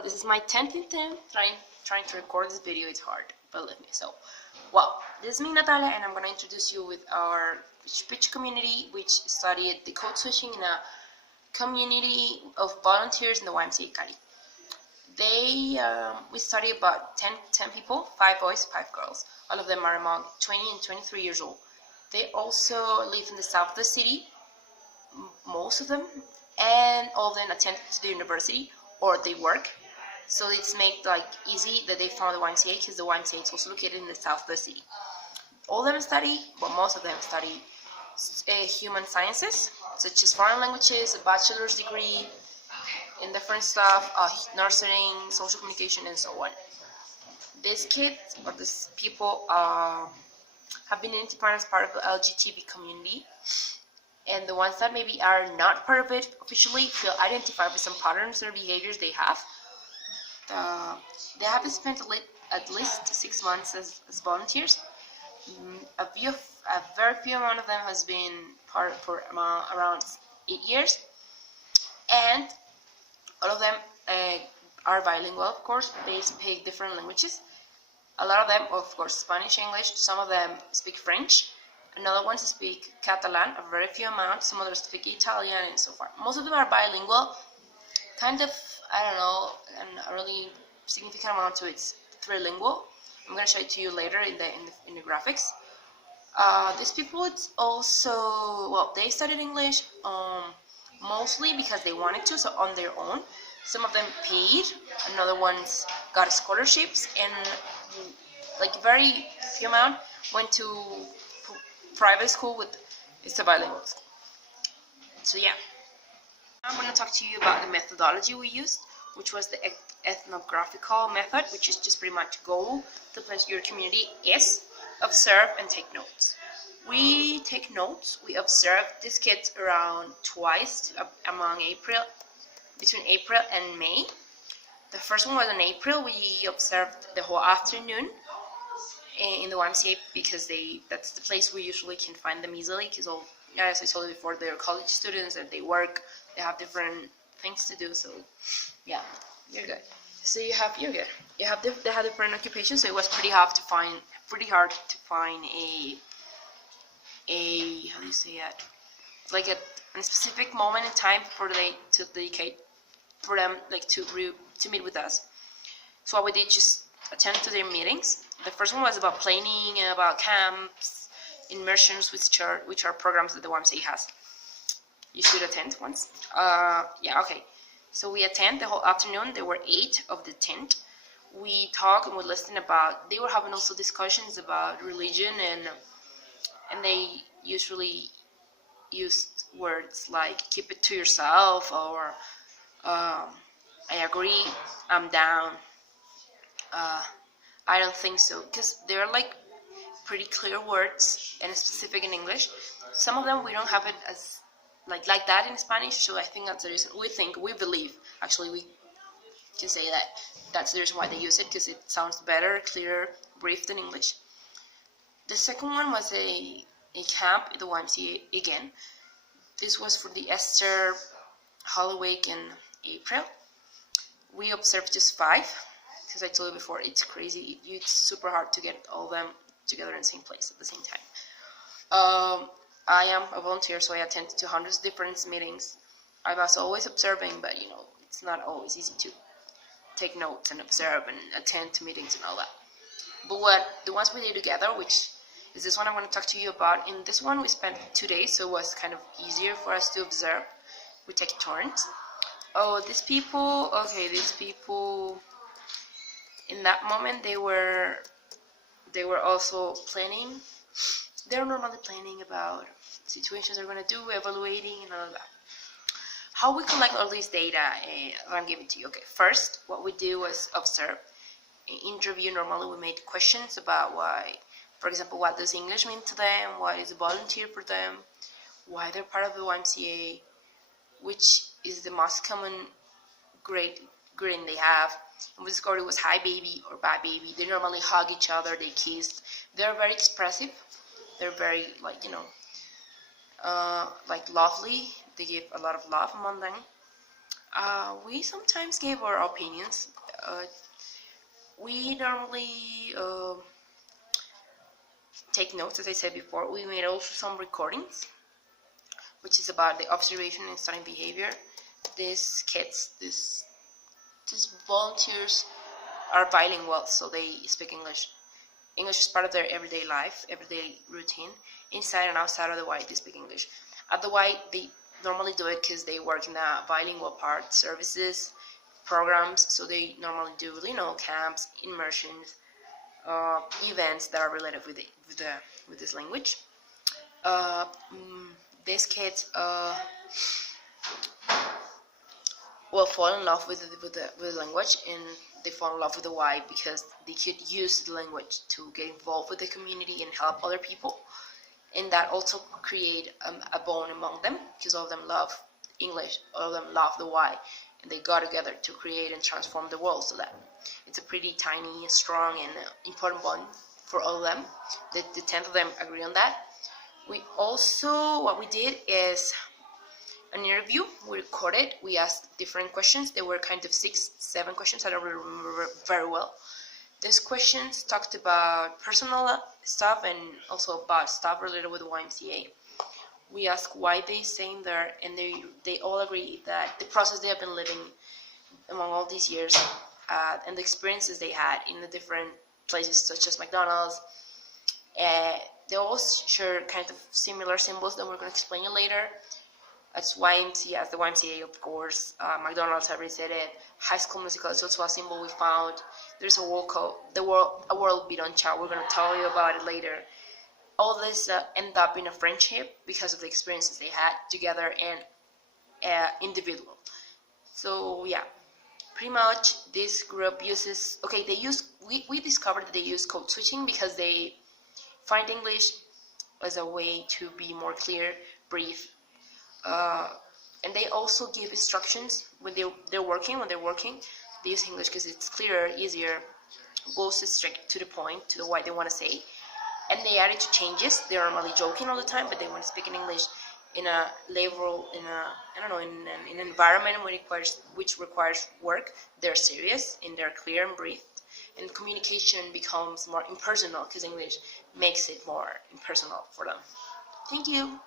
welcome. This is my 10th attempt trying to record this video. It's hard, believe me. So, well, this is me, Natalia, and I'm going to introduce you with our speech community, which studied the code switching in a community of volunteers in the YMCA Cali. We study about 10 people, 5 boys, 5 girls. All of them are among 20 and 23 years old. They also live in the south of the city, most of them, and all of them attend to the university or they work. So it's made easy that they found the YMCA because the YMCA is also located in the south of the city. All of them study, but most of them study human sciences, such as foreign languages, a bachelor's degree, in different stuff, nursing, social communication, and so on. These kids, or these people, have been identified as part of the LGBT community, and the ones that maybe are not part of it officially feel identified with some patterns or behaviors they have. They have spent at least 6 months as volunteers. A very few amount of them has been part for around 8 years, and all of them are bilingual, of course. They speak different languages. A lot of them, of course, Spanish, English. Some of them speak French. Another ones speak Catalan, a very few amount. Some others speak Italian, and so forth. Most of them are bilingual. Kind of, I don't know, and a really significant amount to it's trilingual. I'm going to show it to you later in the graphics. These people, it's also, well, they studied English mostly because they wanted to, so on their own. Some of them paid, another ones got scholarships, and very few amount went to private school it's a bilingual school. So yeah, I'm going to talk to you about the methodology we used, which was the ethnographical method, which is just pretty much go to the place your community is, observe, and take notes. We take notes. We observe these kids around twice between April and May. The first one was in April. We observed the whole afternoon in the YMCA because that's the place we usually can find them easily, because as I told you before, they're college students and they work, they have different things to do, so yeah, you're good. So you're good. They have different occupations, so it was pretty hard to find a how do you say it, a specific moment in time for they to dedicate for them to meet with us. So what we did, just attend to their meetings. The first one was about planning, about camps, immersions, which are programs that the YMCA has. You should attend once. Yeah, okay. So we attend the whole afternoon. There were 8 of the 10. We talk and we listen about. They were having also discussions about religion, and they usually used words like "keep it to yourself" or "I agree," "I'm down." I don't think so, because they're pretty clear words and specific in English. Some of them we don't have it as like that in Spanish, so I think that's the reason. We believe, actually, we can say that's the reason why they use it, because it sounds better, clearer, brief than English. The second one was a camp at the YMCA again. This was for the Easter holiday in April. We observed just 5. Because I told you before, it's crazy. It's super hard to get all of them together in the same place at the same time. I am a volunteer, so I attend to hundreds of different meetings. I was always observing, but it's not always easy to take notes and observe and attend to meetings and all that. But the ones we did together, which is this one I'm going to talk to you about. In this one, we spent 2 days, so it was kind of easier for us to observe. We take turns. Oh, these people. In that moment, they were also planning. They're normally planning about situations they're going to do, evaluating, and all of that. How we collect all this data, I'm giving to you. Okay, first, what we do was observe. In interview, normally we made questions about why, for example, what does English mean to them, why is a volunteer for them, why they're part of the YMCA, which is the most common greeting they have. And we discovered it was hi baby or bye baby. They normally hug each other, they kissed. They're very expressive. They're very lovely. They give a lot of love among them. We sometimes give our opinions. We normally take notes, as I said before. We made also some recordings, which is about the observation and studying behavior. These kids, these volunteers are bilingual, so they speak English. English is part of their everyday life, everyday routine. Inside and outside of the Y, they speak English. At the Y, they normally do it because they work in the bilingual part, services, programs, so they normally do, camps, immersions, events that are related with this language. These kids will fall in love with the language, and they fall in love with the Y because they could use the language to get involved with the community and help other people, and that also create a bond among them because all of them love English, all of them love the Y, and they got together to create and transform the world. So that it's a pretty tiny, strong, and important bond for all of them. The 10 of them agree on that. We also, what we did is an interview. We recorded. We asked different questions. There were kind of 6-7 questions. I don't remember very well. These questions talked about personal stuff and also about stuff related with the YMCA. We asked why they staying there, and they all agree that the process they have been living among all these years and the experiences they had in the different places such as McDonald's, they all share kind of similar symbols that we're going to explain it later. That's YMCA, as the YMCA, of course. McDonald's, I already said it. High School Musical is also a symbol we found. There's a world beat on child. We're going to tell you about it later. All this ended up in a friendship because of the experiences they had together and individual. So yeah, pretty much this group uses. Okay, we discovered that they use code switching because they find English as a way to be more clear, brief. And they also give instructions when they're working. They use English because it's clearer, easier, goes straight to the point, to what they want to say. And they added to changes. They're normally joking all the time, but they want to speak in English in a level, in an environment which requires work. They're serious and they're clear and brief. And communication becomes more impersonal because English makes it more impersonal for them. Thank you.